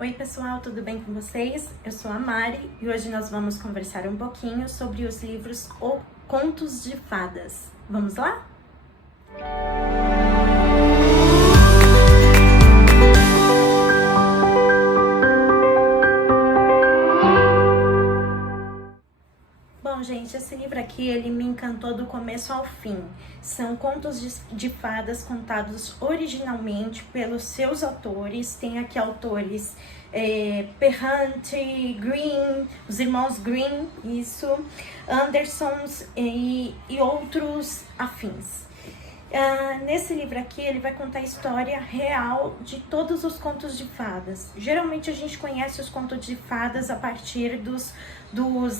Oi pessoal, tudo bem com vocês? Eu sou a Mari e hoje nós vamos conversar um pouquinho sobre os livros ou contos de fadas. Vamos lá? Bom, gente, esse livro aqui, ele me encantou do começo ao fim. São contos de fadas contados originalmente pelos seus autores. Tem aqui autores Perrante, Green, os irmãos Green, isso, Andersons e outros afins. Nesse livro aqui, ele vai contar a história real de todos os contos de fadas. Geralmente a gente conhece os contos de fadas a partir dos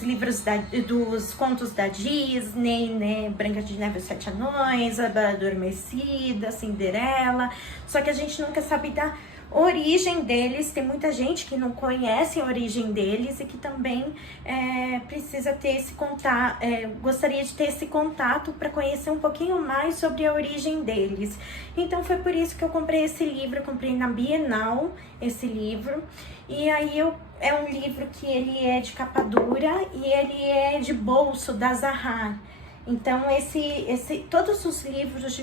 livros dos contos da Disney, né? Branca de Neve e os Sete Anões, A Bela Adormecida, Cinderela. Só que a gente nunca sabe da origem deles. Tem muita gente que não conhece a origem deles e que também precisa ter esse contato, gostaria de ter esse contato para conhecer um pouquinho mais sobre a origem deles. Então foi por isso que eu comprei esse livro, eu comprei na Bienal esse livro. E aí é um livro que ele é de capa dura e ele é de bolso da Zahar. Então, todos os livros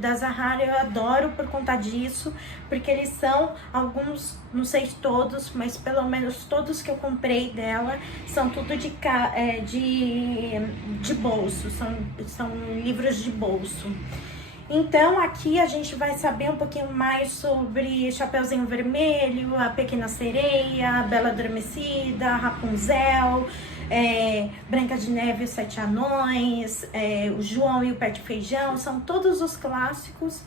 da Zahar eu adoro por conta disso, porque eles são alguns, não sei todos, mas pelo menos todos que eu comprei dela, são tudo de bolso, são livros de bolso. Então, aqui a gente vai saber um pouquinho mais sobre Chapeuzinho Vermelho, A Pequena Sereia, A Bela Adormecida, Rapunzel, Branca de Neve e os Sete Anões, o João e o Pé de Feijão. São todos os clássicos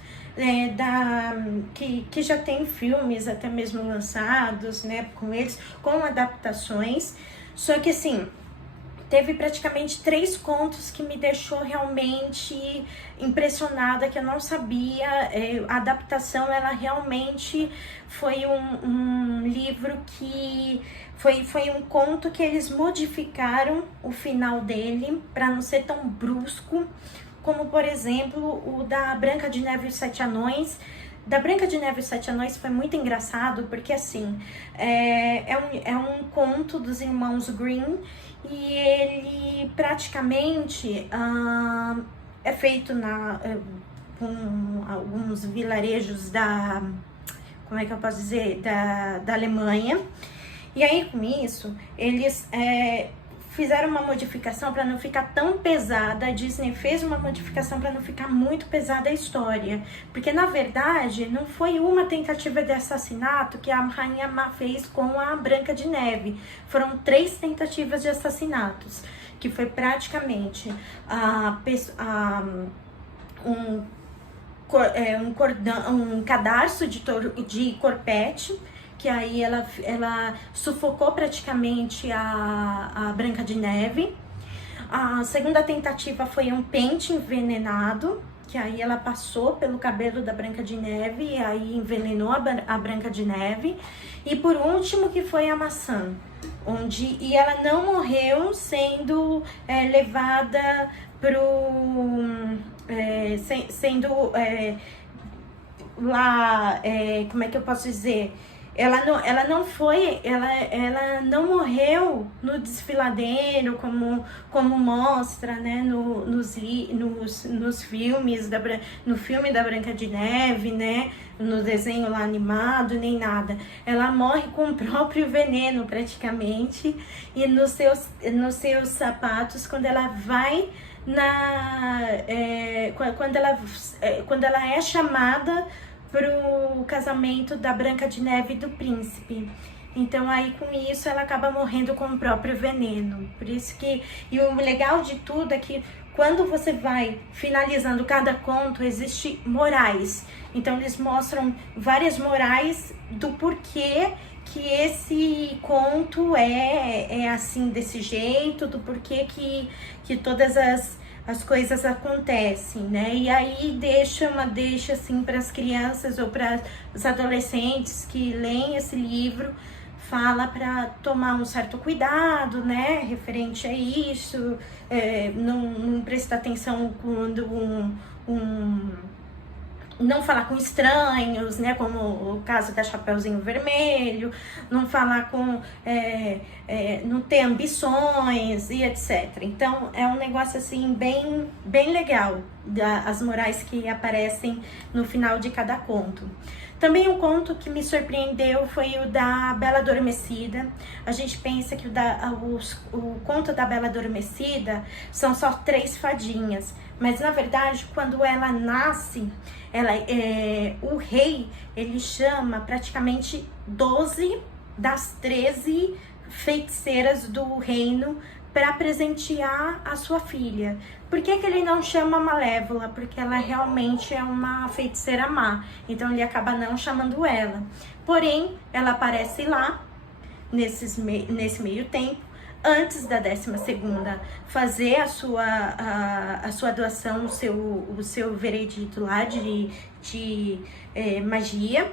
que já tem filmes até mesmo lançados, né, com eles, com adaptações. Só que assim, teve praticamente 3 contos que me deixou realmente impressionada, que eu não sabia. A adaptação, ela realmente foi um livro que foi um conto que eles modificaram o final dele para não ser tão brusco, como por exemplo o da Branca de Neve e os Sete Anões. Da Branca de Neve e os Sete Anões foi muito engraçado, porque assim, é um conto dos irmãos Green e ele praticamente é feito com alguns vilarejos como é que eu posso dizer, da Alemanha. E aí com isso, eles fizeram uma modificação para não ficar tão pesada. A Disney fez uma modificação para não ficar muito pesada a história, porque na verdade não foi uma tentativa de assassinato que a Rainha Má fez com a Branca de Neve, foram 3 tentativas de assassinatos, que foi praticamente um cadarço de corpete, que aí ela sufocou praticamente a Branca de Neve. A segunda tentativa foi um pente envenenado, que aí ela passou pelo cabelo da Branca de Neve e aí envenenou a Branca de Neve. E por último, que foi a maçã, e ela não morreu sendo levada lá, como é que eu posso dizer? Ela não morreu no desfiladeiro, como mostra, né, nos filmes, no filme da Branca de Neve, né, no desenho lá animado, nem nada. Ela morre com o próprio veneno, praticamente, e nos seus sapatos, quando ela vai quando ela é chamada pro casamento da Branca de Neve e do príncipe. Então aí com isso ela acaba morrendo com o próprio veneno. Por isso que, e o legal de tudo é que quando você vai finalizando cada conto, existe morais. Então eles mostram várias morais do porquê que esse conto é assim, desse jeito, do porquê que todas as coisas acontecem, né? E aí deixa assim para as crianças ou para os adolescentes que leem esse livro, fala para tomar um certo cuidado, né, referente a isso, não prestar atenção quando não falar com estranhos, né, como o caso da Chapeuzinho Vermelho, não falar com, não ter ambições e etc. Então é um negócio assim bem legal, as morais que aparecem no final de cada conto. Também um conto que me surpreendeu foi o da Bela Adormecida. A gente pensa que o conto da Bela Adormecida são só 3 fadinhas, mas na verdade quando ela nasce, o rei, ele chama praticamente 12 das 13 feiticeiras do reino para presentear a sua filha. Por que ele não chama Malévola? Porque ela realmente é uma feiticeira má, então ele acaba não chamando ela. Porém, ela aparece lá, nesse meio tempo, antes da 12ª fazer a sua doação, o seu veredito lá de magia.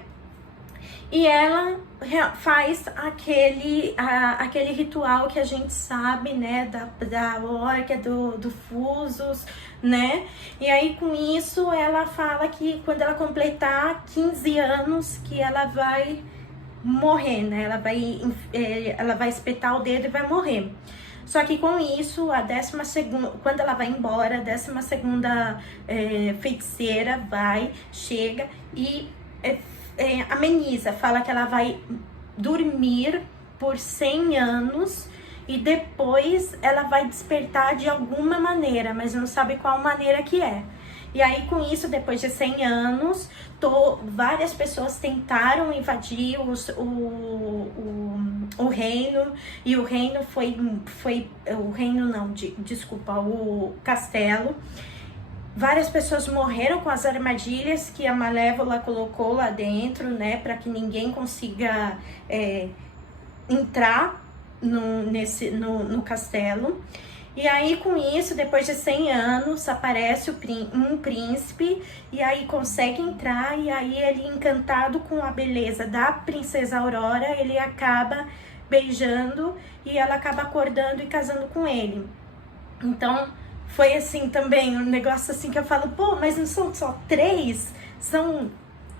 E ela faz aquele ritual que a gente sabe, né, da orgia, do fusos, né? E aí com isso ela fala que quando ela completar 15 anos que ela vai morrer, né? Ela vai espetar o dedo e vai morrer. Só que com isso, quando ela vai embora, a 12ª feiticeira chega e ameniza, fala que ela vai dormir por 100 anos e depois ela vai despertar de alguma maneira, mas não sabe qual maneira que é. E aí com isso, depois de 100 anos, várias pessoas tentaram invadir o reino, e o reino o castelo. Várias pessoas morreram com as armadilhas que a Malévola colocou lá dentro, né, para que ninguém consiga entrar no castelo. E aí com isso, depois de 100 anos, aparece um príncipe e aí consegue entrar, e aí ele, encantado com a beleza da princesa Aurora, ele acaba beijando e ela acaba acordando e casando com ele. Então foi assim também um negócio assim que eu falo, pô, mas não são só 3, são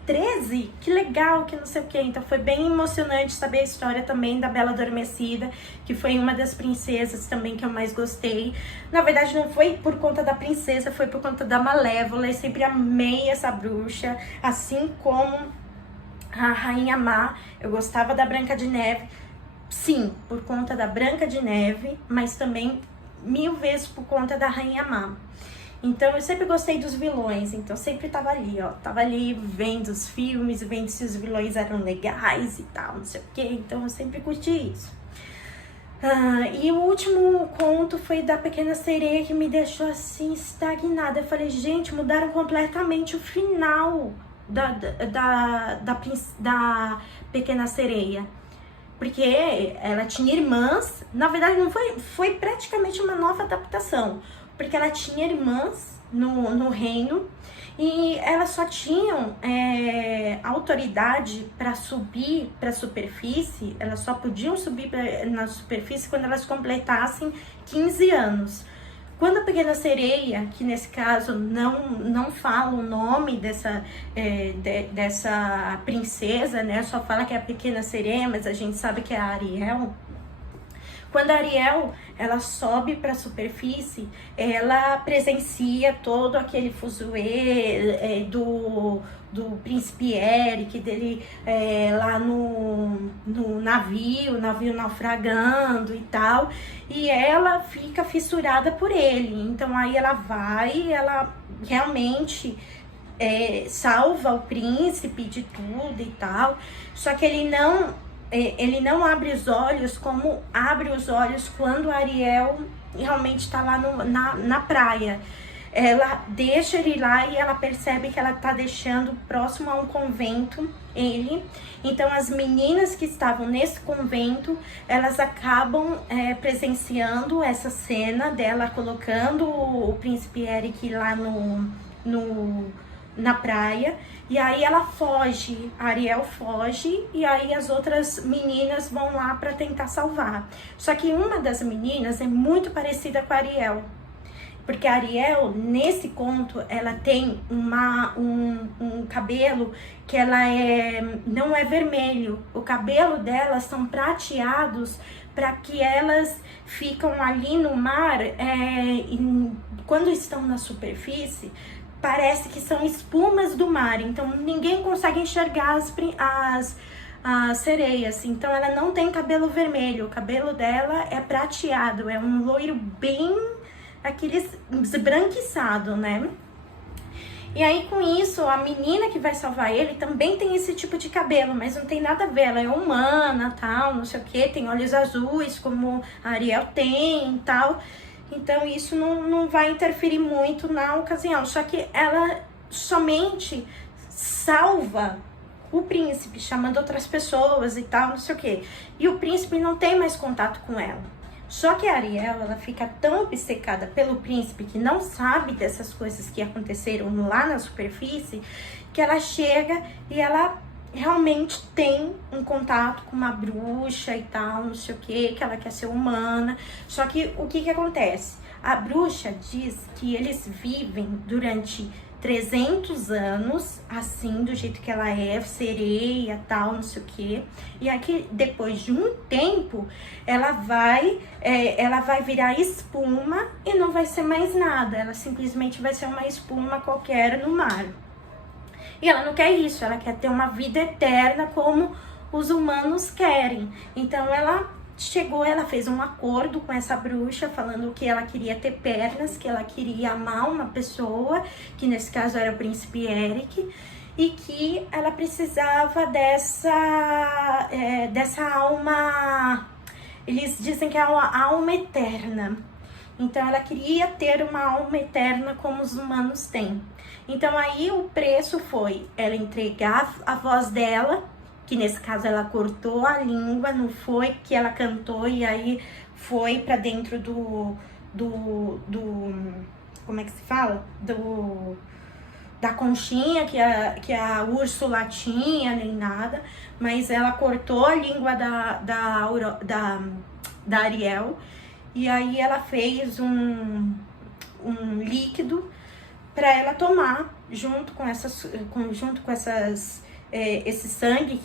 13? Que legal, que não sei o que. Então foi bem emocionante saber a história também da Bela Adormecida, que foi uma das princesas também que eu mais gostei. Na verdade não foi por conta da princesa, foi por conta da Malévola. Eu sempre amei essa bruxa, assim como a Rainha Má. Eu gostava da Branca de Neve, sim, por conta da Branca de Neve, mas também 1000 vezes por conta da Rainha Má. Então eu sempre gostei dos vilões, então sempre tava ali, ó, tava ali vendo os filmes, vendo se os vilões eram legais e tal, não sei o que, então eu sempre curti isso. E o último conto foi da Pequena Sereia, que me deixou assim estagnada. Eu falei, gente, mudaram completamente o final da Pequena Sereia. Porque ela tinha irmãs, na verdade não foi praticamente uma nova adaptação, porque ela tinha irmãs no reino e elas só tinham autoridade para subir para a superfície, elas só podiam subir na superfície quando elas completassem 15 anos. Quando a Pequena Sereia, que nesse caso não fala o nome dessa princesa, né? Só fala que é a Pequena Sereia, mas a gente sabe que é a Ariel. Quando a Ariel, ela sobe para a superfície, ela presencia todo aquele fuzuê do príncipe Eric, dele lá no navio naufragando e tal, e ela fica fissurada por ele. Então aí ela realmente salva o príncipe de tudo e tal, só que ele não abre os olhos como abre os olhos quando a Ariel realmente está lá na praia. Ela deixa ele lá e ela percebe que ela está deixando próximo a um convento ele. Então as meninas que estavam nesse convento, elas acabam presenciando essa cena dela colocando o príncipe Eric lá na praia, e aí ela foge, a Ariel foge, e aí as outras meninas vão lá para tentar salvar. Só que uma das meninas é muito parecida com a Ariel, Porque a Ariel, nesse conto, ela tem um cabelo que não é vermelho. O cabelo dela são prateados para que elas ficam ali no mar, quando estão na superfície, parece que são espumas do mar. Então ninguém consegue enxergar as sereias. Então ela não tem cabelo vermelho, o cabelo dela é prateado, é um loiro bem... aqueles esbranquiçado, né? E aí, com isso, a menina que vai salvar ele também tem esse tipo de cabelo, mas não tem nada a ver. Ela é humana, tal, não sei o que, tem olhos azuis, como a Ariel tem, tal. Então, isso não vai interferir muito na ocasião. Só que ela somente salva o príncipe, chamando outras pessoas e tal, não sei o que. E o príncipe não tem mais contato com ela. Só que a Ariel, ela fica tão obcecada pelo príncipe, que não sabe dessas coisas que aconteceram lá na superfície, que ela chega e ela realmente tem um contato com uma bruxa e tal, não sei o que ela quer ser humana. Só que o que acontece? A bruxa diz que eles vivem durante 300 anos, assim, do jeito que ela é, sereia, tal, não sei o quê. E aqui, depois de um tempo, ela vai virar espuma e não vai ser mais nada. Ela simplesmente vai ser uma espuma qualquer no mar. E ela não quer isso, ela quer ter uma vida eterna como os humanos querem. Então, ela fez um acordo com essa bruxa, falando que ela queria ter pernas, que ela queria amar uma pessoa, que nesse caso era o príncipe Eric, e que ela precisava dessa alma, eles dizem que é uma alma eterna. Então ela queria ter uma alma eterna como os humanos têm. Então aí o preço foi ela entregar a voz dela, que nesse caso ela cortou a língua, não foi que ela cantou e aí foi pra dentro do como é que se fala? Da conchinha que a Úrsula tinha, nem nada, mas ela cortou a língua da Ariel, e aí ela fez um líquido para ela tomar junto com esse sangue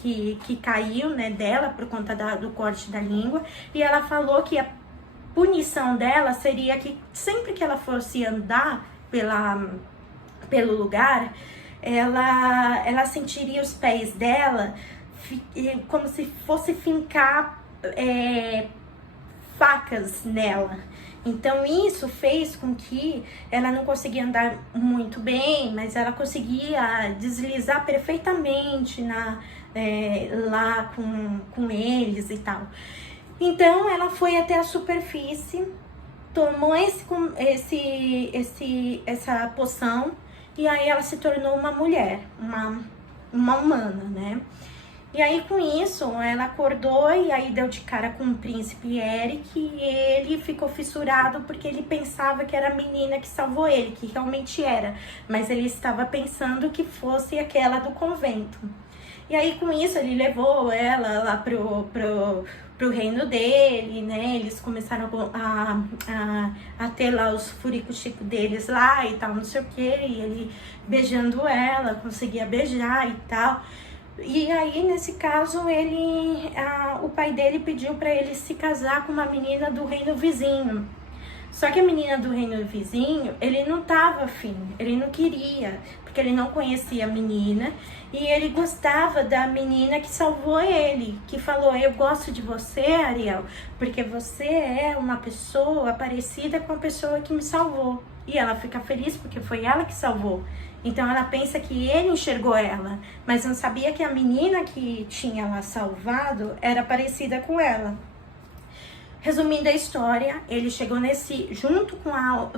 que caiu, né, dela por conta do corte da língua. E ela falou que a punição dela seria que sempre que ela fosse andar pelo lugar, ela sentiria os pés dela como se fosse fincar facas nela. Então isso fez com que ela não conseguia andar muito bem, mas ela conseguia deslizar perfeitamente lá com eles e tal. Então ela foi até a superfície, tomou essa poção, e aí ela se tornou uma mulher, uma humana, né? E aí, com isso, ela acordou e aí deu de cara com o príncipe Eric, e ele ficou fissurado porque ele pensava que era a menina que salvou ele, que realmente era, mas ele estava pensando que fosse aquela do convento. E aí, com isso, ele levou ela lá pro reino dele, né? Eles começaram a ter lá os furicos-chico deles lá e tal, não sei o que, e ele beijando ela, conseguia beijar e tal. E aí, nesse caso, o pai dele pediu para ele se casar com uma menina do reino vizinho. Só que a menina do reino vizinho, ele não tava afim, ele não queria, porque ele não conhecia a menina, e ele gostava da menina que salvou ele, que falou: eu gosto de você, Ariel, porque você é uma pessoa parecida com a pessoa que me salvou. E ela fica feliz porque foi ela que salvou. Então ela pensa que ele enxergou ela, mas não sabia que a menina que tinha lá salvado era parecida com ela. Resumindo a história, ele chegou junto com a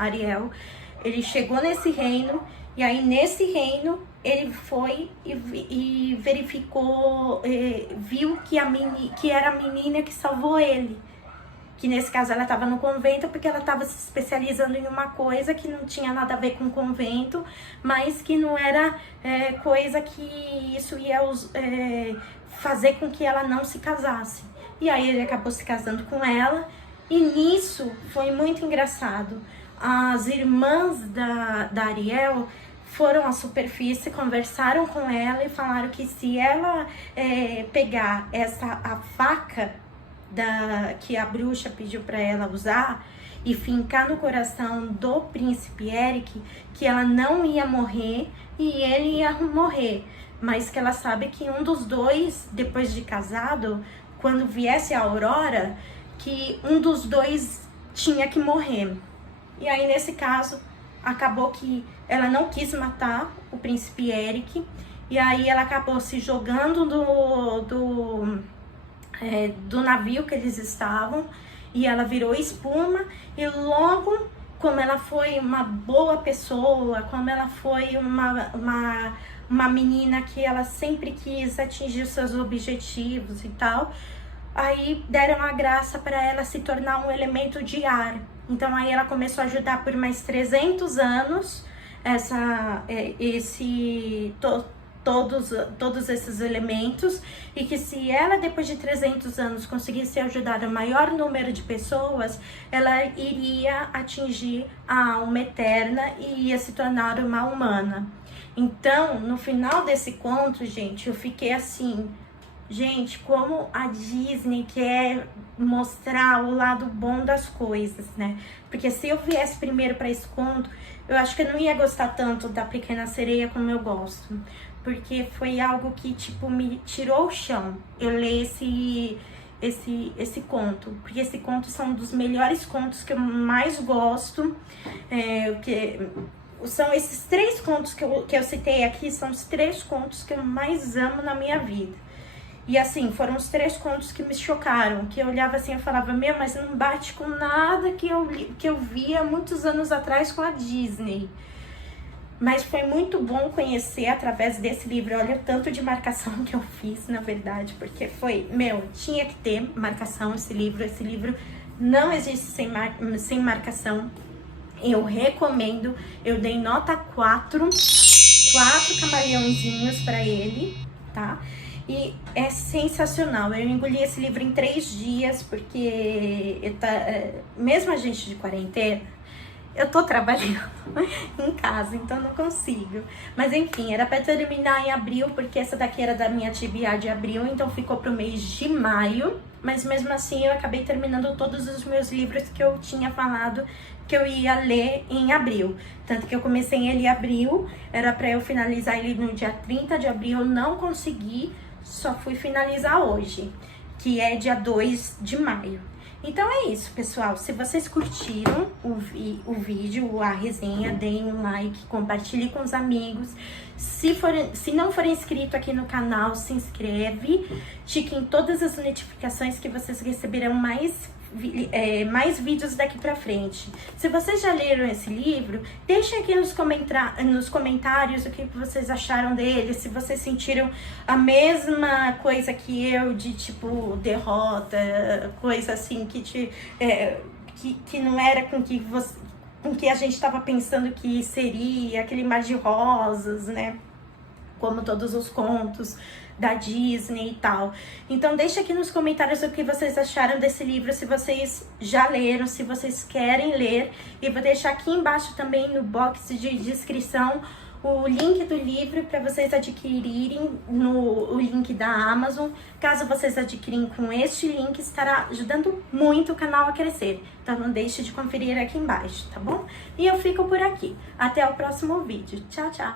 Ariel, ele chegou nesse reino, e aí nesse reino ele foi e verificou, viu que era a menina que salvou ele. Que nesse caso ela estava no convento porque ela estava se especializando em uma coisa que não tinha nada a ver com o convento, mas que não era coisa que isso ia fazer com que ela não se casasse. E aí ele acabou se casando com ela, E nisso foi muito engraçado. As irmãs da Ariel foram à superfície, conversaram com ela e falaram que se ela pegar a faca que a bruxa pediu para ela usar e fincar no coração do príncipe Eric, que ela não ia morrer e ele ia morrer, mas que ela sabe que um dos dois, depois de casado, quando viesse a Aurora, que um dos dois tinha que morrer. E aí, nesse caso, acabou que ela não quis matar o príncipe Eric, e aí ela acabou se jogando do navio que eles estavam, e ela virou espuma, e logo, como ela foi uma boa pessoa, como ela foi uma menina que ela sempre quis atingir seus objetivos e tal, aí deram a graça para ela se tornar um elemento de ar. Então aí ela começou a ajudar por mais 300 anos todos esses elementos, e que se ela depois de 300 anos conseguisse ajudar o maior número de pessoas, ela iria atingir a alma eterna e ia se tornar uma humana. Então, no final desse conto, gente, eu fiquei assim, gente, como a Disney quer mostrar o lado bom das coisas, né? Porque se eu viesse primeiro para esse conto, eu acho que eu não ia gostar tanto da Pequena Sereia como eu gosto. Porque foi algo que, tipo, me tirou o chão eu ler esse conto. Porque esse conto são um dos melhores contos que eu mais gosto. São esses 3 contos que eu citei aqui, são os 3 contos que eu mais amo na minha vida. E assim, foram os 3 contos que me chocaram, que eu olhava assim e falava, meu, mas não bate com nada que eu via muitos anos atrás com a Disney. Mas foi muito bom conhecer através desse livro. Olha o tanto de marcação que eu fiz, na verdade, porque foi, tinha que ter marcação esse livro. Esse livro não existe sem marcação. Eu recomendo, eu dei nota 4 camaleãozinhos para ele, tá? E é sensacional. Eu engoli esse livro em 3 dias, porque mesmo a gente de quarentena, eu tô trabalhando em casa, então não consigo. Mas enfim, era para terminar em abril, porque essa daqui era da minha TBA de abril, então ficou pro mês de maio. Mas mesmo assim, eu acabei terminando todos os meus livros que eu tinha falado que eu ia ler em abril. Tanto que eu comecei ele em abril, era para eu finalizar ele no dia 30 de abril, eu não consegui, só fui finalizar hoje, que é dia 2 de maio. Então é isso, pessoal. Se vocês curtiram o vídeo, a resenha, deem um like, compartilhe com os amigos. Se não for inscrito aqui no canal, se inscreve. Tiquem todas as notificações que vocês receberão mais vídeos daqui pra frente. Se vocês já leram esse livro, deixem aqui nos comentários o que vocês acharam dele, se vocês sentiram a mesma coisa que eu, de tipo derrota, coisa assim que não era com que a gente estava pensando que seria, aquele mar de rosas, né? Como todos os contos da Disney e tal. Então deixa aqui nos comentários o que vocês acharam desse livro, se vocês já leram, se vocês querem ler. E vou deixar aqui embaixo também no box de descrição o link do livro para vocês adquirirem o link da Amazon. Caso vocês adquirirem com este link, estará ajudando muito o canal a crescer. Então não deixe de conferir aqui embaixo, tá bom? E eu fico por aqui. Até o próximo vídeo. Tchau, tchau!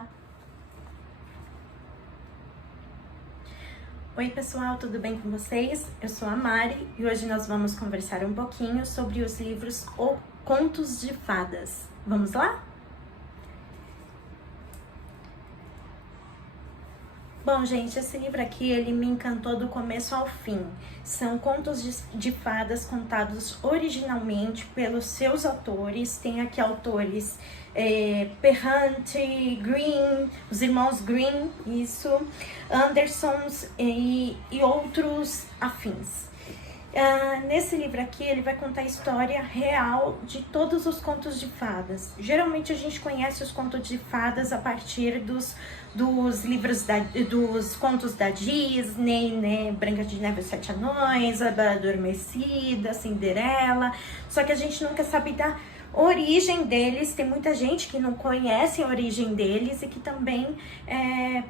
Oi pessoal, tudo bem com vocês? Eu sou a Mari e hoje nós vamos conversar um pouquinho sobre os livros ou Contos de Fadas. Vamos lá? Bom, gente, esse livro aqui, ele me encantou do começo ao fim. São contos de fadas contados originalmente pelos seus autores. Tem aqui autores Perrante, Green, os irmãos Green, isso, Andersons e outros afins. Nesse livro aqui, ele vai contar a história real de todos os contos de fadas. Geralmente a gente conhece os contos de fadas a partir dos livros dos contos da Disney, né? Branca de Neve e os Sete Anões, A Bela Adormecida, Cinderela. Só que a gente nunca sabe da origem deles. Tem muita gente que não conhece a origem deles e que também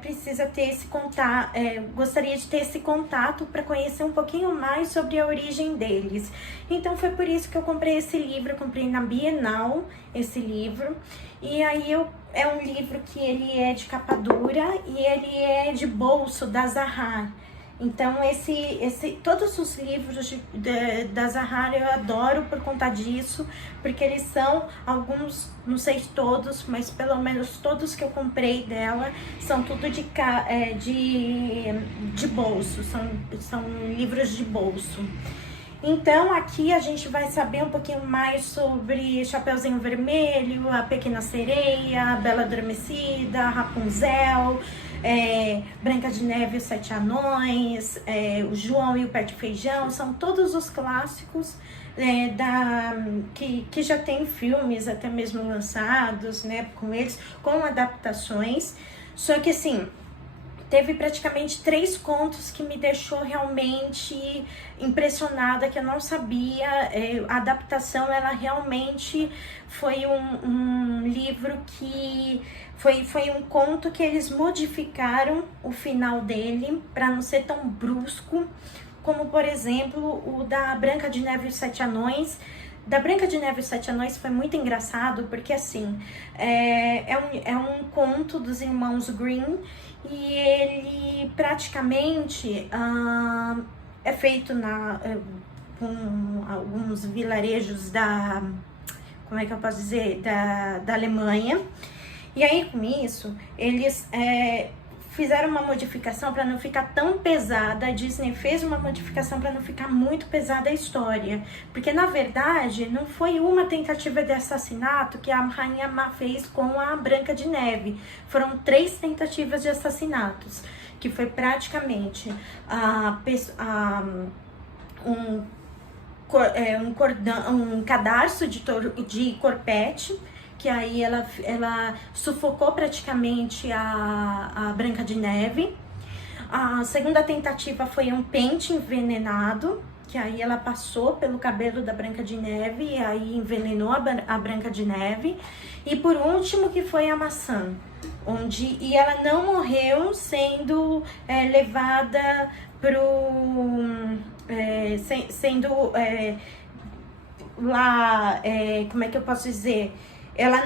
precisa ter esse contato, gostaria de ter esse contato para conhecer um pouquinho mais sobre a origem deles. Então foi por isso que eu comprei esse livro. Eu comprei na Bienal esse livro, e aí é um livro que ele é de capa dura e ele é de bolso da Zahar. Então, todos os livros da Zahar eu adoro por conta disso, porque eles são alguns, não sei todos, mas pelo menos todos que eu comprei dela, são tudo de bolso, são livros de bolso. Então, aqui a gente vai saber um pouquinho mais sobre Chapeuzinho Vermelho, A Pequena Sereia, A Bela Adormecida, Rapunzel, Branca de Neve e os Sete Anões, o João e o Pé de Feijão. São todos os clássicos que já tem filmes até mesmo lançados, né, com eles, com adaptações. Só que assim, teve praticamente 3 contos que me deixou realmente impressionada, que eu não sabia. A adaptação, ela realmente foi um livro que foi um conto que eles modificaram o final dele para não ser tão brusco, como por exemplo o da Branca de Neve e os Sete Anões. Da Branca de Neve e os Sete Anões foi muito engraçado, porque assim, é um conto dos irmãos Grimm, e ele praticamente é feito com alguns vilarejos como é que eu posso dizer, da Alemanha. E aí com isso, eles fizeram uma modificação para não ficar tão pesada. A Disney fez uma modificação para não ficar muito pesada a história, porque na verdade não foi uma tentativa de assassinato que a Rainha Má fez com a Branca de Neve, foram 3 tentativas de assassinatos, que foi praticamente um cadarço de corpete, que aí ela sufocou praticamente a Branca de Neve. A segunda tentativa foi um pente envenenado, que aí ela passou pelo cabelo da Branca de Neve e aí envenenou a Branca de Neve. E por último, que foi a maçã, e ela não morreu sendo levada como é que eu posso dizer? Ela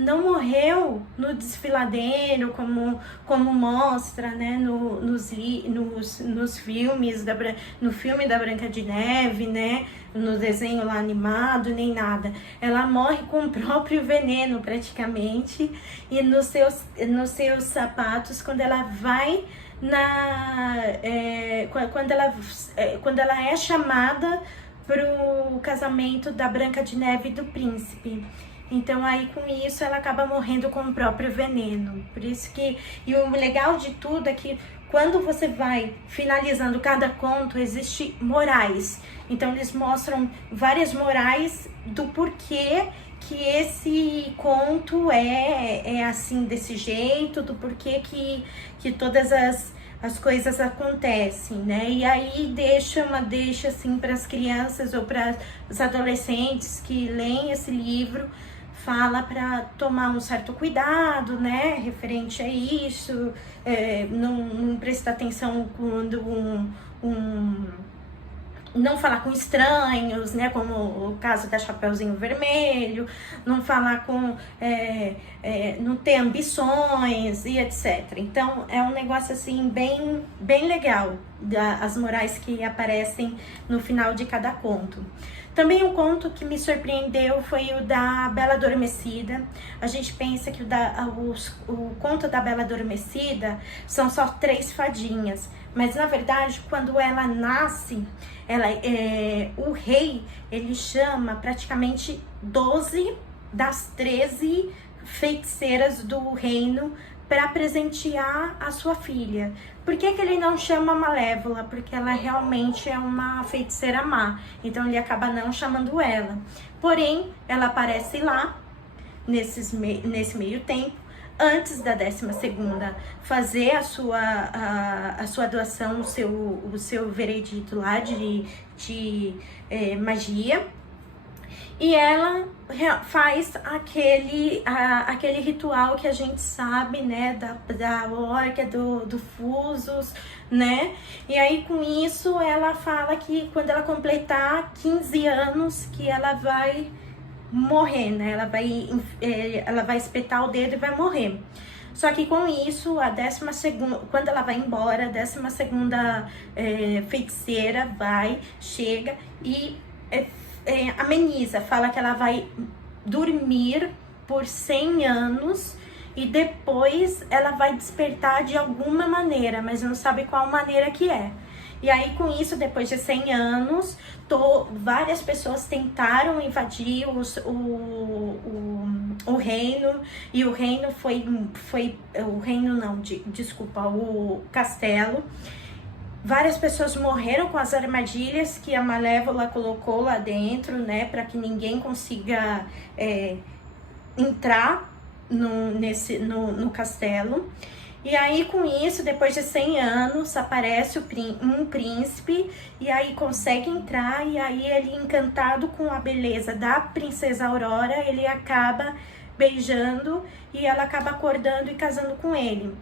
não morreu no desfiladeiro, como mostra, né, nos filmes, no filme da Branca de Neve, né, no desenho lá animado, nem nada. Ela morre com o próprio veneno, praticamente, e nos seus sapatos, quando ela vai quando ela é chamada pro casamento da Branca de Neve e do príncipe. Então aí com isso ela acaba morrendo com o próprio veneno. Por isso que, e o legal de tudo é que quando você vai finalizando cada conto, existe morais. Então eles mostram várias morais do porquê que esse conto é assim, desse jeito, do porquê que todas as coisas acontecem, né? E aí deixa assim para as crianças ou para os adolescentes que leem esse livro, fala para tomar um certo cuidado, né, referente a isso, não prestar atenção quando não falar com estranhos, né, como o caso da Chapeuzinho Vermelho, não falar não ter ambições e etc. Então é um negócio assim bem, bem legal, as morais que aparecem no final de cada conto. Também um conto que me surpreendeu foi o da Bela Adormecida. A gente pensa que o conto da Bela Adormecida são só 3 fadinhas, mas na verdade quando ela nasce, o rei, ele chama praticamente 12 das 13 feiticeiras do reino para presentear a sua filha. Por que que ele não chama Malévola? Porque ela realmente é uma feiticeira má, então ele acaba não chamando ela. Porém, ela aparece lá, nesse meio tempo, antes da 12ª fazer a sua doação, o seu veredito lá de magia. E ela faz aquele ritual que a gente sabe, né, da orca, do fusos, né? E aí com isso ela fala que quando ela completar 15 anos que ela vai morrer, né? Ela vai espetar o dedo e vai morrer. Só que com isso, a 12ª, quando ela vai embora, a 12ª feiticeira chega e ameniza, fala que ela vai dormir por 100 anos e depois ela vai despertar de alguma maneira, mas não sabe qual maneira que é. E aí com isso, depois de 100 anos, várias pessoas tentaram invadir o reino, e o reino o castelo. Várias pessoas morreram com as armadilhas que a Malévola colocou lá dentro, né, para que ninguém consiga entrar no castelo. E aí, com isso, depois de 100 anos, aparece um príncipe, e aí consegue entrar, e aí ele, encantado com a beleza da princesa Aurora, ele acaba beijando, e ela acaba acordando e casando com ele.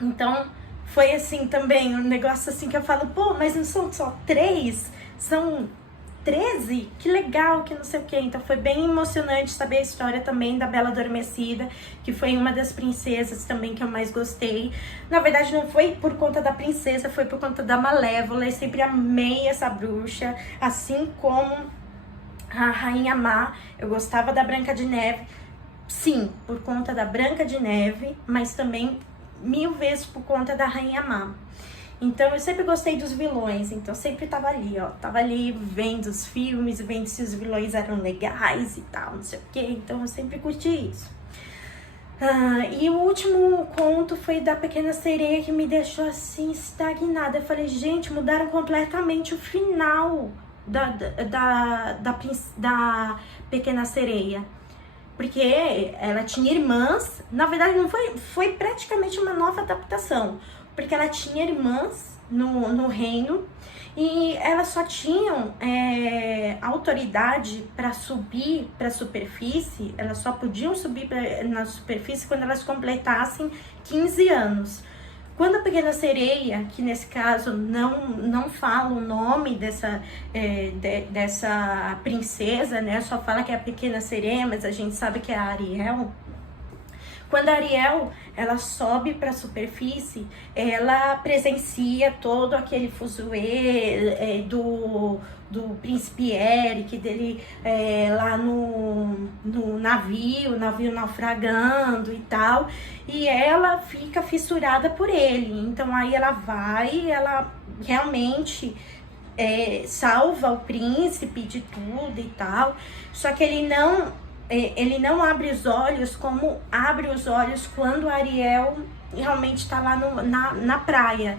Então, foi assim também, um negócio assim que eu falo, pô, mas não são só 3, são 13? Que legal, que não sei o que. Então foi bem emocionante saber a história também da Bela Adormecida, que foi uma das princesas também que eu mais gostei. Na verdade não foi por conta da princesa, foi por conta da Malévola. Eu sempre amei essa bruxa, assim como a Rainha Má. Eu gostava da Branca de Neve, sim, por conta da Branca de Neve, mas também 1000 vezes por conta da Rainha Má. Então eu sempre gostei dos vilões, então sempre tava ali vendo os filmes, vendo se os vilões eram legais e tal, não sei o que, então eu sempre curti isso. E o último conto foi da Pequena Sereia, que me deixou assim estagnada. Eu falei, gente, mudaram completamente o final da Pequena Sereia. Porque ela tinha irmãs, na verdade não foi praticamente uma nova adaptação, porque ela tinha irmãs no reino e elas só tinham autoridade para subir para a superfície, elas só podiam subir na superfície quando elas completassem 15 anos. Quando a Pequena Sereia, que nesse caso não fala o nome dessa princesa, né? Só fala que é a Pequena Sereia, mas a gente sabe que é a Ariel. Quando a Ariel, ela sobe para a superfície, ela presencia todo aquele fuzuê do príncipe Eric, dele lá no navio naufragando e tal, e ela fica fissurada por ele. Então aí ela realmente salva o príncipe de tudo e tal, só que ele não abre os olhos como abre os olhos quando a Ariel realmente está lá na praia.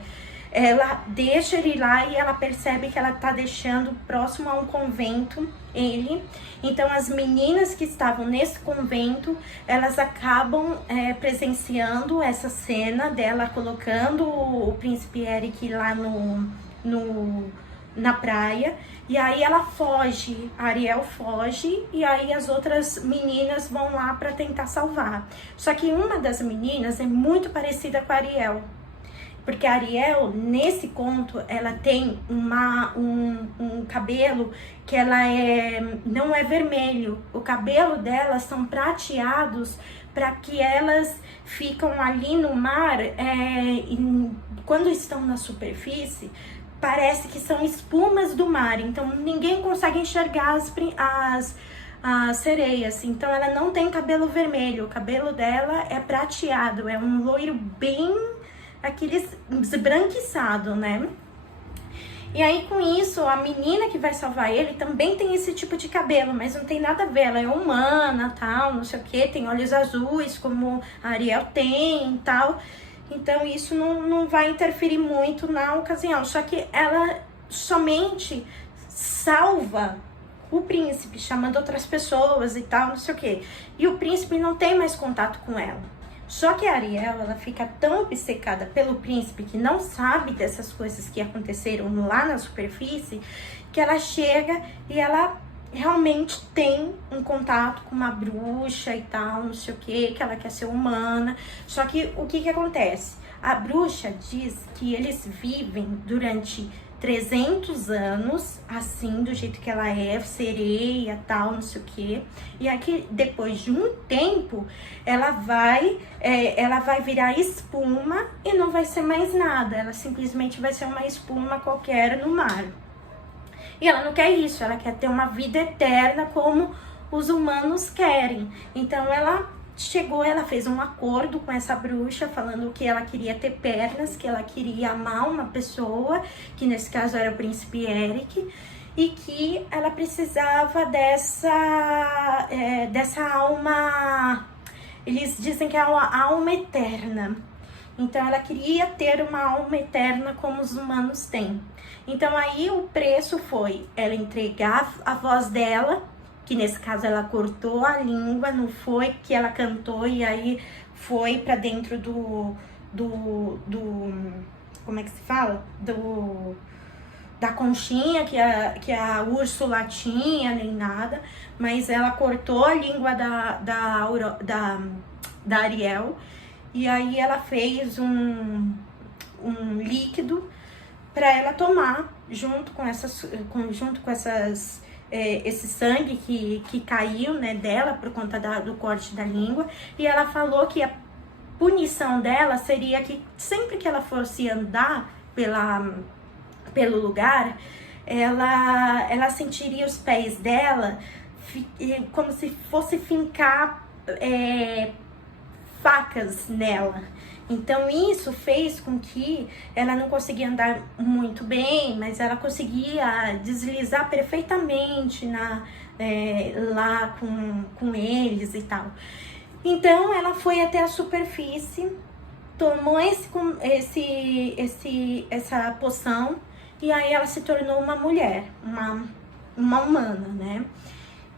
Ela deixa ele lá e ela percebe que ela tá deixando próximo a um convento ele. Então as meninas que estavam nesse convento, elas acabam presenciando essa cena dela colocando o príncipe Eric lá na praia. E aí ela foge, a Ariel foge, e aí as outras meninas vão lá para tentar salvar. Só que uma das meninas é muito parecida com a Ariel, porque a Ariel, nesse conto, ela tem um cabelo que não é vermelho. O cabelo delas são prateados para que elas ficam ali no mar, quando estão na superfície, parece que são espumas do mar, então ninguém consegue enxergar as sereias. Então ela não tem cabelo vermelho, o cabelo dela é prateado, é um loiro bem aqueles esbranquiçado, né? E aí, com isso, a menina que vai salvar ele também tem esse tipo de cabelo, mas não tem nada a ver. Ela é humana, tal, não sei o que, tem olhos azuis, como a Ariel tem e tal. Então, isso não vai interferir muito na ocasião. Só que ela somente salva o príncipe, chamando outras pessoas e tal, não sei o que. E o príncipe não tem mais contato com ela. Só que a Ariel, ela fica tão obcecada pelo príncipe, que não sabe dessas coisas que aconteceram lá na superfície, que ela chega e ela realmente tem um contato com uma bruxa e tal, não sei o que ela quer ser humana. Só que o que acontece? A bruxa diz que eles vivem durante 300 anos, assim, do jeito que ela é, sereia, tal, não sei o que. E aqui, depois de um tempo, ela vai virar espuma e não vai ser mais nada. Ela simplesmente vai ser uma espuma qualquer no mar. E ela não quer isso, ela quer ter uma vida eterna como os humanos querem. Então, ela chegou, ela fez um acordo com essa bruxa, falando que ela queria ter pernas, que ela queria amar uma pessoa, que nesse caso era o príncipe Eric, e que ela precisava dessa alma, eles dizem que é uma alma eterna. Então ela queria ter uma alma eterna como os humanos têm. Então aí o preço foi ela entregar a voz dela, que nesse caso ela cortou a língua, não foi que ela cantou e aí foi pra dentro do como é que se fala? Da conchinha que a Úrsula tinha, nem nada, mas ela cortou a língua da Ariel, e aí ela fez um líquido para ela tomar junto com esse sangue que caiu, né, dela por conta do corte da língua. E ela falou que a punição dela seria que sempre que ela fosse andar pelo lugar, ela sentiria os pés dela como se fosse fincar facas nela. Então isso fez com que ela não conseguia andar muito bem, mas ela conseguia deslizar perfeitamente lá com eles e tal. Então ela foi até a superfície, tomou essa poção, e aí ela se tornou uma mulher, uma humana, né?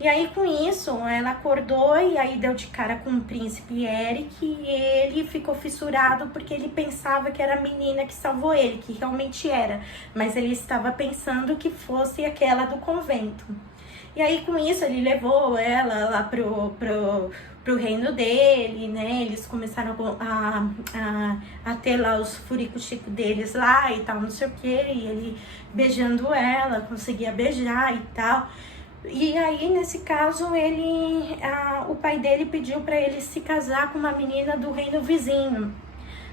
E aí, com isso, ela acordou e aí deu de cara com o príncipe Eric, e ele ficou fissurado porque ele pensava que era a menina que salvou ele, que realmente era, mas ele estava pensando que fosse aquela do convento. E aí, com isso, ele levou ela lá pro reino dele, né? Eles começaram a ter lá os furicos-chicos deles lá e tal, não sei o que, e ele beijando ela, conseguia beijar e tal. E aí, nesse caso, o pai dele pediu para ele se casar com uma menina do reino vizinho.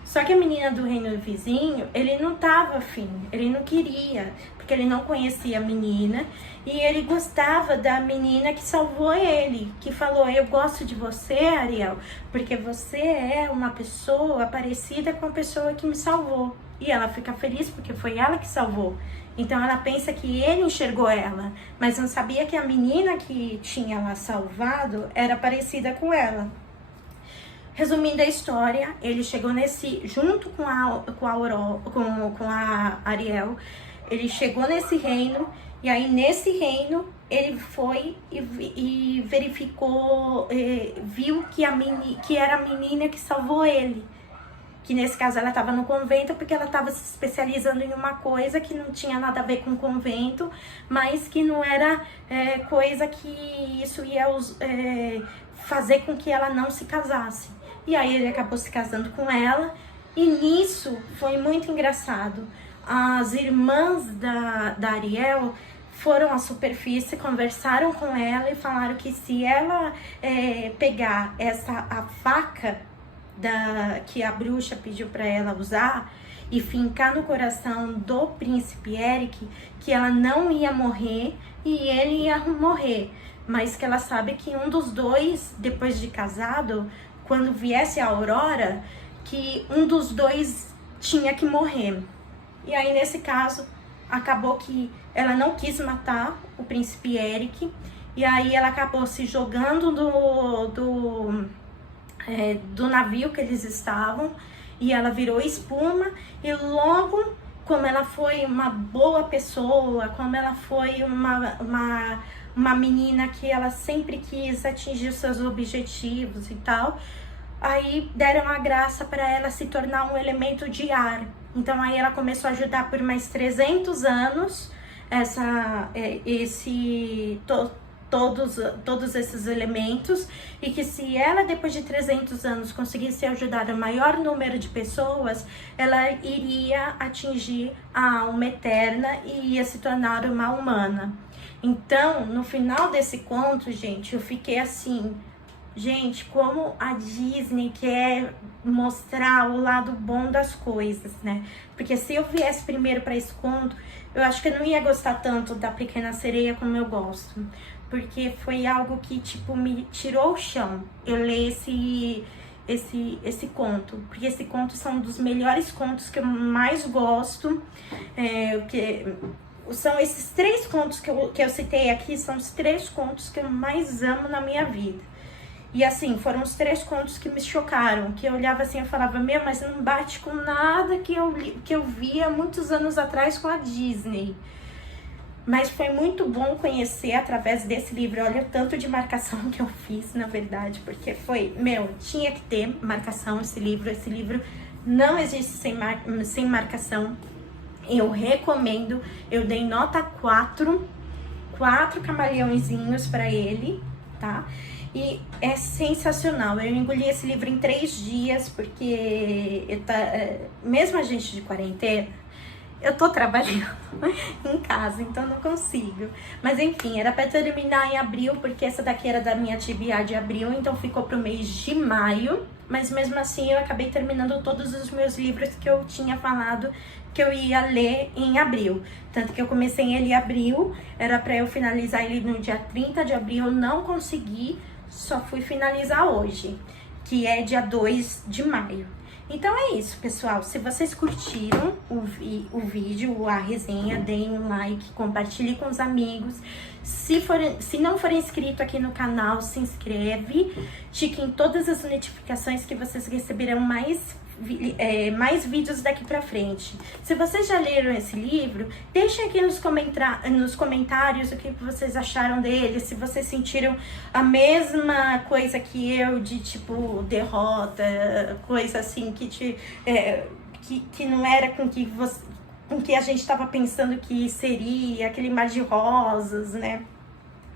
Só que a menina do reino vizinho, ele não tava afim, ele não queria, porque ele não conhecia a menina, e ele gostava da menina que salvou ele, que falou: eu gosto de você, Ariel, porque você é uma pessoa parecida com a pessoa que me salvou. E ela fica feliz porque foi ela que salvou. Então ela pensa que ele enxergou ela, mas não sabia que a menina que tinha lá salvado era parecida com ela. Resumindo a história, ele chegou junto com a Ariel, ele chegou nesse reino, e aí nesse reino ele foi e verificou, viu que era a menina que salvou ele. Que nesse caso ela estava no convento porque ela estava se especializando em uma coisa que não tinha nada a ver com o convento, mas que não era coisa que isso ia fazer com que ela não se casasse. E aí ele acabou se casando com ela, e nisso foi muito engraçado. As irmãs da Ariel foram à superfície, conversaram com ela e falaram que se ela pegar a faca que a bruxa pediu para ela usar e fincar no coração do príncipe Eric, que ela não ia morrer e ele ia morrer, mas que ela sabe que um dos dois, depois de casado, quando viesse a aurora, que um dos dois tinha que morrer. E aí nesse caso acabou que ela não quis matar o príncipe Eric, e aí ela acabou se jogando do navio que eles estavam, e ela virou espuma, e logo, como ela foi uma boa pessoa, como ela foi uma menina que ela sempre quis atingir seus objetivos e tal, aí deram a graça para ela se tornar um elemento de ar. Então aí ela começou a ajudar por mais 300 anos todos esses elementos, e que se ela depois de 300 anos conseguisse ajudar o maior número de pessoas, ela iria atingir a alma eterna e ia se tornar uma humana. Então, no final desse conto, gente, eu fiquei assim, gente, como a Disney quer mostrar o lado bom das coisas, né? Porque se eu viesse primeiro para esse conto, eu acho que eu não ia gostar tanto da Pequena Sereia como eu gosto. Porque foi algo que, tipo, me tirou o chão eu ler esse conto. Porque esse conto são um dos melhores contos que eu mais gosto. São esses 3 contos que eu citei aqui, são os 3 contos que eu mais amo na minha vida. E assim, foram os 3 contos que me chocaram, que eu olhava assim e falava, meu, mas não bate com nada que eu via muitos anos atrás com a Disney. Mas foi muito bom conhecer através desse livro. Olha o tanto de marcação que eu fiz, na verdade, porque foi, tinha que ter marcação esse livro. Esse livro não existe sem marcação. Eu recomendo, eu dei nota 4 camaleõezinhos para ele, tá? E é sensacional. Eu engoli esse livro em 3 dias, porque mesmo a gente de quarentena, eu tô trabalhando em casa, então não consigo. Mas enfim, era pra terminar em abril, porque essa daqui era da minha TBA de abril, então ficou pro mês de maio. Mas mesmo assim, eu acabei terminando todos os meus livros que eu tinha falado que eu ia ler em abril. Tanto que eu comecei ele em abril, era pra eu finalizar ele no dia 30 de abril, eu não consegui, só fui finalizar hoje, que é dia 2 de maio. Então é isso, pessoal. Se vocês curtiram o vídeo, a resenha, deem um like, compartilhe com os amigos. Se não for inscrito aqui no canal, se inscreve. Tiquem todas as notificações que vocês receberão mais vídeos daqui pra frente. Se vocês já leram esse livro, deixem aqui nos comentários o que vocês acharam dele, se vocês sentiram a mesma coisa que eu, de tipo, derrota, coisa assim, que não era com que a gente estava pensando que seria, aquele mar de rosas, né?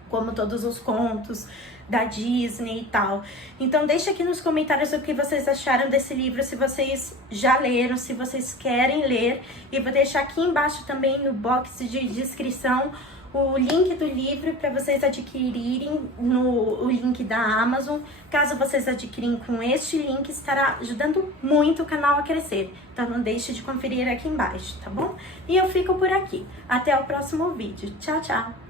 Como todos os contos da Disney e tal. Então deixa aqui nos comentários o que vocês acharam desse livro, se vocês já leram, se vocês querem ler. E vou deixar aqui embaixo também no box de descrição o link do livro para vocês adquirirem o link da Amazon. Caso vocês adquirirem com este link, estará ajudando muito o canal a crescer. Então não deixe de conferir aqui embaixo, tá bom? E eu fico por aqui. Até o próximo vídeo. Tchau, tchau!